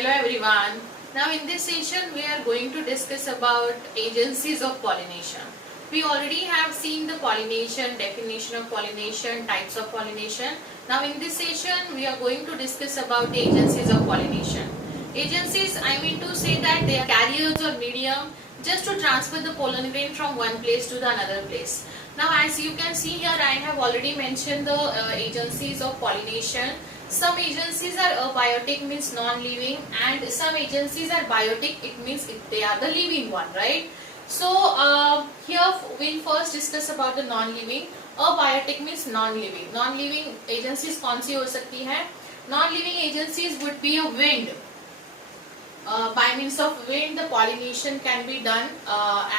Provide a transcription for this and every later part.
Hello everyone. Now in this session we are going to discuss about agencies of pollination. We already have seen the pollination, definition of pollination, types of pollination. Now in this session we are going to discuss about the agencies of pollination. Agencies, I mean to say that they are carriers or medium just to transfer the pollen grain from one place to the another place. Now as you can see here, I have already mentioned the agencies of pollination. Some agencies are abiotic, means non-living, and some agencies are biotic, it means they are the living one, right? So here we'll first discuss about the non-living. Abiotic means non-living. Non-living agencies कौन सी हो सकती है? Non-living agencies would be a wind. By means of wind the pollination can be done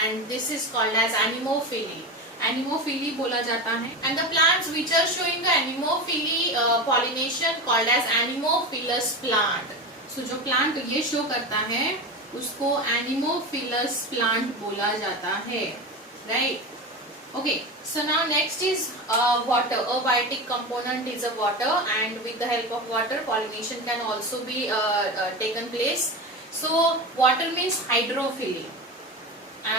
and this is called as anemophily. Anemophily बोला जाता है. And the plants which are showing the anemophily pollination called as anemophilous plant. So जो plant ये show करता है उसको anemophilous plant बोला जाता है, right? Okay, so now next is water. Abiotic component is a water, and with the help of water pollination can also be taken place. So water means hydrophily,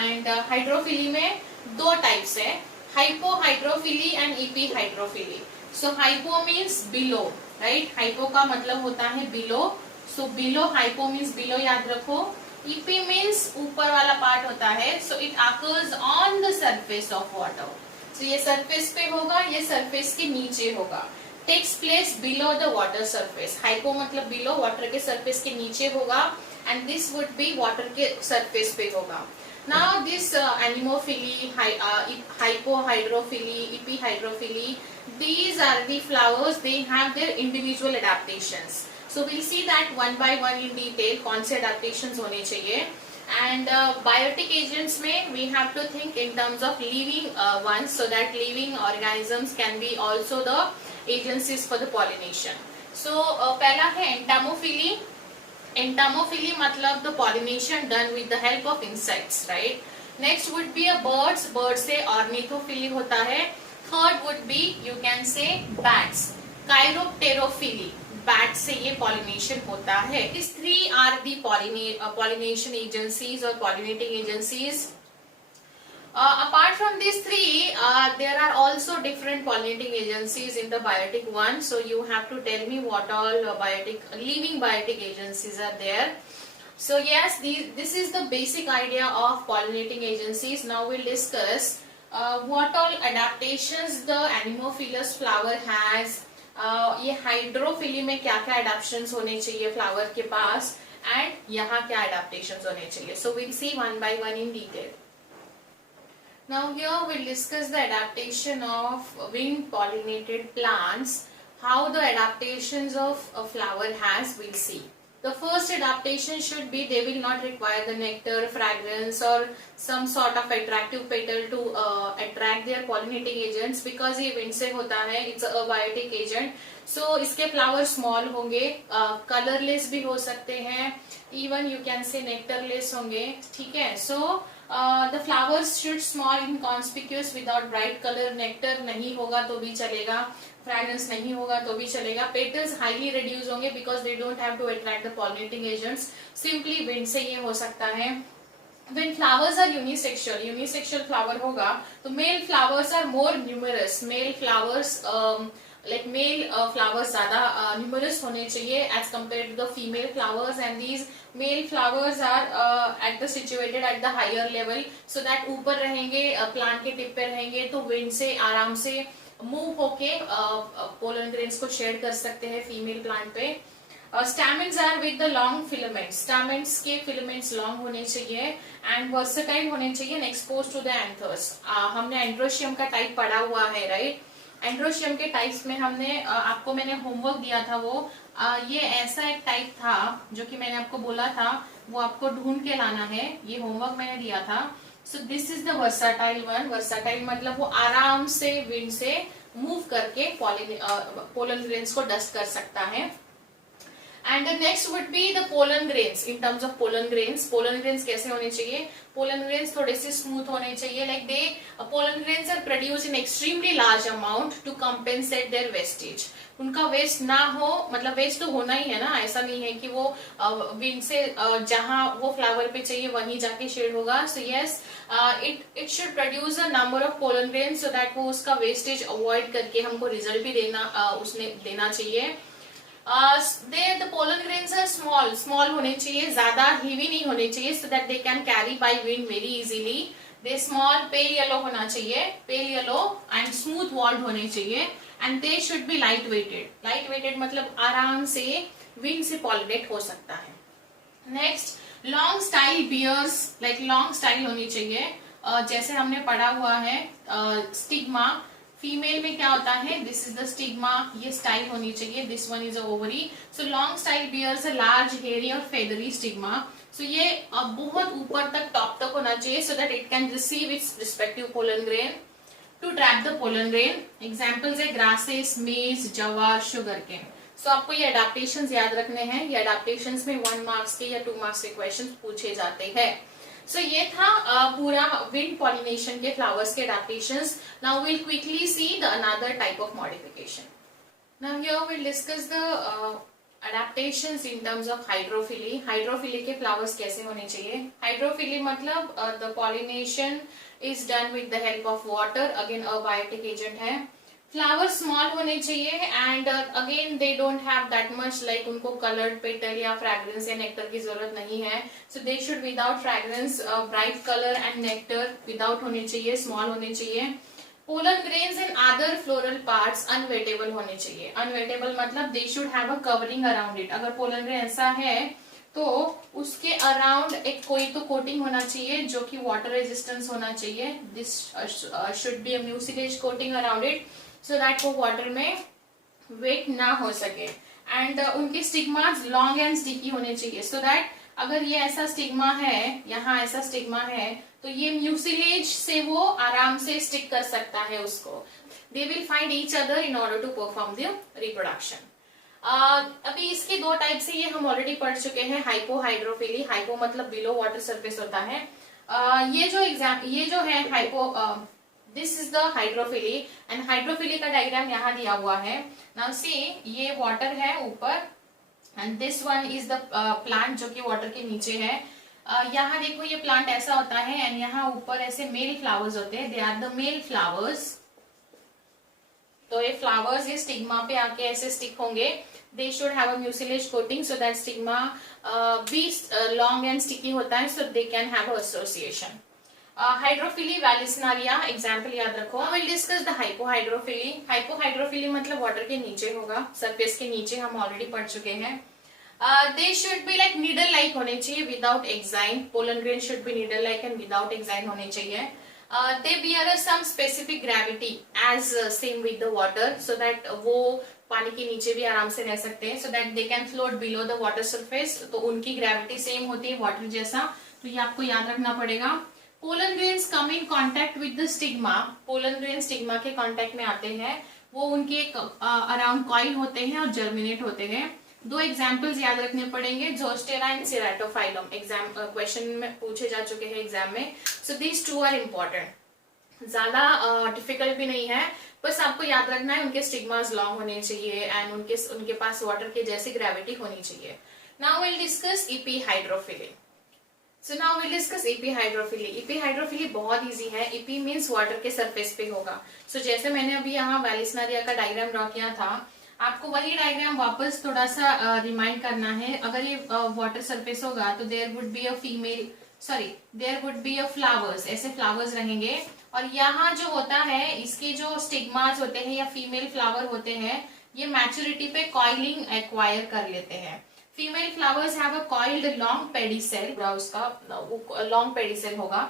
and hydrophily में दो types है, hypohydrophily and epihydrophily. So hypo means below, right? Hypo का मतलब होता है below. So below, hypo means below, याद रखो. Epi means ऊपर वाला पार्ट होता है. So it occurs on the surface of water. So ये सरफेस पे होगा, ये सरफेस के नीचे होगा. Takes place below the water surface. Hypo मतलब बिलो, वाटर के सरफेस के नीचे होगा, and this would be water के सरफेस पे होगा. Now this anemophily, hypohydrophily, epihydrophily, these are the flowers. They have their individual adaptations. So we'll see that one by one in detail. कौन से adaptations होने चाहिए. And biotic agents में we have to think in terms of living ones, so that living organisms can be also the agencies for the pollination. So पहला है entomophily. Entomophily मतलब the pollination done with the help of insects, right? Next would be a birds. Birds से ornithophily होता है. Third would be, you can say, bats. Chiropterophily. Bats से ये pollination होता है. These three are the pollination agencies or pollinating agencies. Apart from these three, there are also different pollinating agencies in the biotic one. So you have to tell me what all living biotic agencies are there. So yes, this is the basic idea of pollinating agencies. Now we'll discuss what all adaptations the anemophilous flower has. ये hydrophily में क्या क्या adaptations होने चाहिए flower के पास, and यहाँ क्या adaptations होने चाहिए. So we'll see one by one in detail. Now here we'll discuss the adaptation of wind pollinated plants. How the adaptations of a flower has, we'll see. The first adaptation should be they will not require the nectar, fragrance or some sort of attractive petal to attract their pollinating agents, because ये wind से होता है. It's a abiotic agent. So इसके flowers small होंगे, colorless भी हो सकते हैं, even you can say nectarless होंगे, ठीक है. So the flowers should small inconspicuous without bright color. nectar नहीं होगा तो भी चलेगा, fragrance नहीं होगा तो भी चलेगा. petals highly reduced होंगे because they don't have to attract the pollinating agents. simply wind से ये हो सकता है. when flowers are unisexual flower होगा तो male flowers are more numerous. male flowers like male flowers ज़्यादा numerous होने चाहिए as compared to the female flowers, and these male flowers are situated at the higher level, so that ऊपर रहेंगे, plant के tip पे रहेंगे, तो wind से आराम से move होके pollen grains को shed कर सकते हैं female plant पे. Stamens are with the long filaments. Stamens के filaments long होने चाहिए and versatile होने चाहिए and exposed to the anthers. हमने एंड्रोशियम का टाइप पढ़ा हुआ है, राइट? एंड्रोशियम के टाइप्स में हमने आपको मैंने होमवर्क दिया था. वो ये ऐसा एक टाइप था जो कि मैंने आपको बोला था, वो आपको ढूंढ के लाना है. ये होमवर्क मैंने दिया था. सो this is the versatile one. Versatile मतलब वो आराम से विंड से मूव करके पोलन ग्रेन्स को डस्ट कर सकता है. And next would be the pollen grains. In terms of pollen grains कैसे होने चाहिए? पोलन ग्रेन्स थोड़े से स्मूथ होने चाहिए. Like they pollen grains are produce in extremely large amount to compensate their wastage. उनका वेस्ट ना हो, मतलब वेस्ट तो होना ही है ना, ऐसा नहीं है कि वो विंड से जहां वो फ्लावर पे चाहिए वहीं जाके शेड होगा. So yes, it should produce a number of pollen grains so that वो उसका वेस्टेज अवॉइड करके हमको रिजल्ट भी उसने देना चाहिए. The pollen grains are small होने चाहिए, ज्यादा heavy नहीं होने चाहिए, so that they can carry by wind very easily. They small pale yellow होना चाहिए, pale yellow and smooth walled होने चाहिए, and they should be light weighted. Light weighted मतलब आराम से wind से pollinate हो सकता है. Next, long style bears, like long style होनी चाहिए. जैसे हमने पढ़ा हुआ है स्टिग्मा. फीमेल में क्या होता है? This is the stigma. ये स्टाइल होनी चाहिए. This one is a ovary. So long style bears a large hairy और फेदरी स्टिग्मा. सो ये बहुत ऊपर तक टॉप तक होना चाहिए so that it can receive its respective pollen grain to trap the pollen grain. Examples है grasses, maize, jowar, sugar cane. सो आपको ये अडेप्टेशंस याद रखने हैं. ये अडेप्टेशंस में 1 मार्क्स के या 2 मार्क्स के क्वेश्चन पूछे जाते हैं. सो ये था पूरा विंड पॉलिनेशन के फ्लावर्स के adaptations. Now will quickly see the another type of modification. Now here will discuss the adaptations in terms of hydrophily. Hydrophily के फ्लावर्स कैसे होने चाहिए? हाइड्रोफिली मतलब the pollination is done with the help of water. Again abiotic agent है. Flower small होने चाहिए and again they don't have that much like उनको coloured petal या फ्रेग्रेंस या नेक्टर की जरूरत नहीं है. So they should without fragrance, bright colour and nectar without होने चाहिए, स्मॉल होने चाहिए. Pollen grains in other floral parts unwettable होने चाहिए. अनवेटेबल मतलब they should have a covering around it. अगर पोलन ग्रेन ऐसा है तो उसके अराउंड एक कोई तो कोटिंग होना चाहिए जो कि वाटर रेजिस्टेंस होना चाहिए. This should be a mucilage coating around it so that वो वाटर में वेट ना हो सके. एंड उनके स्टिग्मास लॉन्ग एंड स्टिकी होने चाहिए सो दैट अगर ये ऐसा स्टिग्मा है, यहाँ ऐसा स्टिग्मा है, तो ये म्यूसिलेज से वो आराम से स्टिक कर सकता है उसको. They will find each other in order to perform the reproduction. अभी इसके 2 टाइप से ये हम ऑलरेडी पढ़ चुके हैं. हाइपोहाइड्रोफिली. हाइपो मतलब बिलो वाटर सरफेस होता है. ये जो है hypo, this is the hydrophily and hydrophily का डायग्राम यहाँ दिया हुआ है. नाउ सी, ये वाटर है ऊपर and this one is the plant जो कि वाटर के नीचे है. यहाँ देखो ये प्लांट ऐसा होता है एंड यहाँ ऊपर ऐसे मेल फ्लावर्स होते हैं. They are the male flowers. तो ये फ्लावर्स ये स्टिग्मा पे आके ऐसे स्टिक होंगे. They should have a mucilage coating so that stigma be long and sticky होता है so they can have association. Hydrophily Vallisneria example याद रखो. I will discuss the hypohydrophily. Hypohydrophily मतलब वाटर के नीचे होगा, सरफेस के नीचे. हम ऑलरेडी पढ़ चुके हैं. They should be like needle like होने चाहिए without exine. Pollen grain should be needle like and without exine होने चाहिए. They bear some specific gravity as same with the water so that वो पानी के नीचे भी आराम से रह सकते हैं. So that they can float below the water surface. तो उनकी ग्रेविटी सेम होती है वाटर जैसा. तो ये आपको याद रखना पड़ेगा. Pollen grains come in contact with the stigma. Pollen grain stigma के कांटेक्ट में आते हैं. वो उनके अराउंड कॉइल होते हैं और जर्मिनेट होते हैं. 2 एग्जाम्पल्स याद रखने पड़ेंगे. Zostera and Ceratophyllum. Exam question में पूछे जा चुके हैं एग्जाम में. So these 2 are important. ज्यादा डिफिकल्ट भी नहीं है, बस आपको याद रखना है उनके स्टिग्मास लॉन्ग होने चाहिए एंड उनके पास वाटर के जैसी ग्रेविटी होनी चाहिए. Now will discuss epihydrophily. So now will discuss epihydrophily. Epihydrophily बहुत इजी है. इपी मीन्स वाटर के सरफेस पे होगा. सो जैसे मैंने अभी यहाँ वैलिसनारिया का डायग्राम ड्रॉ किया था, आपको वही डायग्राम वापस थोड़ा सा रिमाइंड करना है. अगर ये वाटर सरफेस होगा तो there would be a female, sorry there would be a flowers. ऐसे फ्लावर्स रहेंगे और यहाँ जो होता है इसके जो स्टिग्मास होते हैं या फीमेल फ्लावर होते हैं, ये मैच्योरिटी पे कॉइलिंग एक्वायर कर लेते हैं. Female flowers have a coiled long pedicel. उसका लॉन्ग पेडिसेल होगा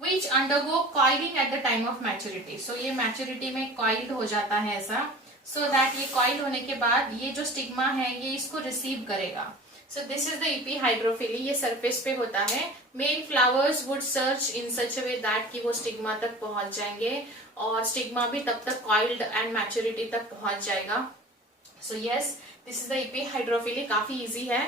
which undergo coiling at the time of maturity. So ये मैच्योरिटी में कॉइल्ड हो जाता है ऐसा. सो दैट ये कॉइल होने के बाद ये जो स्टिग्मा है ये इसको रिसीव करेगा. So this is the epihydrophily. ये सरफेस पे होता है. Male flowers would search in such a way that कि वो स्टिग्मा तक पहुंच जाएंगे और स्टिग्मा भी तब तक कॉइल्ड एंड मैच्योरिटी तक पहुंच जाएगा. So yes, this is the EP hydrophily, काफी इजी है।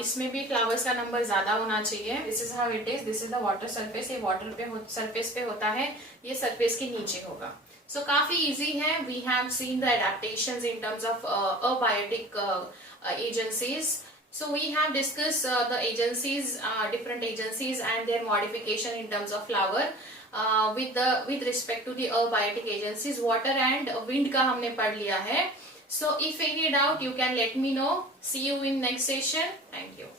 इसमें भी फ्लावर्स का नंबर ज्यादा होना चाहिए। This is how it is, this is the water surface, ये वाटर पे सरफेस पे होता है, ये सरफेस के नीचे होगा। सो काफी इजी है। We have seen the adaptations in terms of abiotic agencies. So we have discussed the agencies, different agencies and their modification in terms of flower. With respect to the abiotic agencies, water and wind का हमने पढ़ लिया है. So if any doubt, you can let me know. See you in next session. Thank you.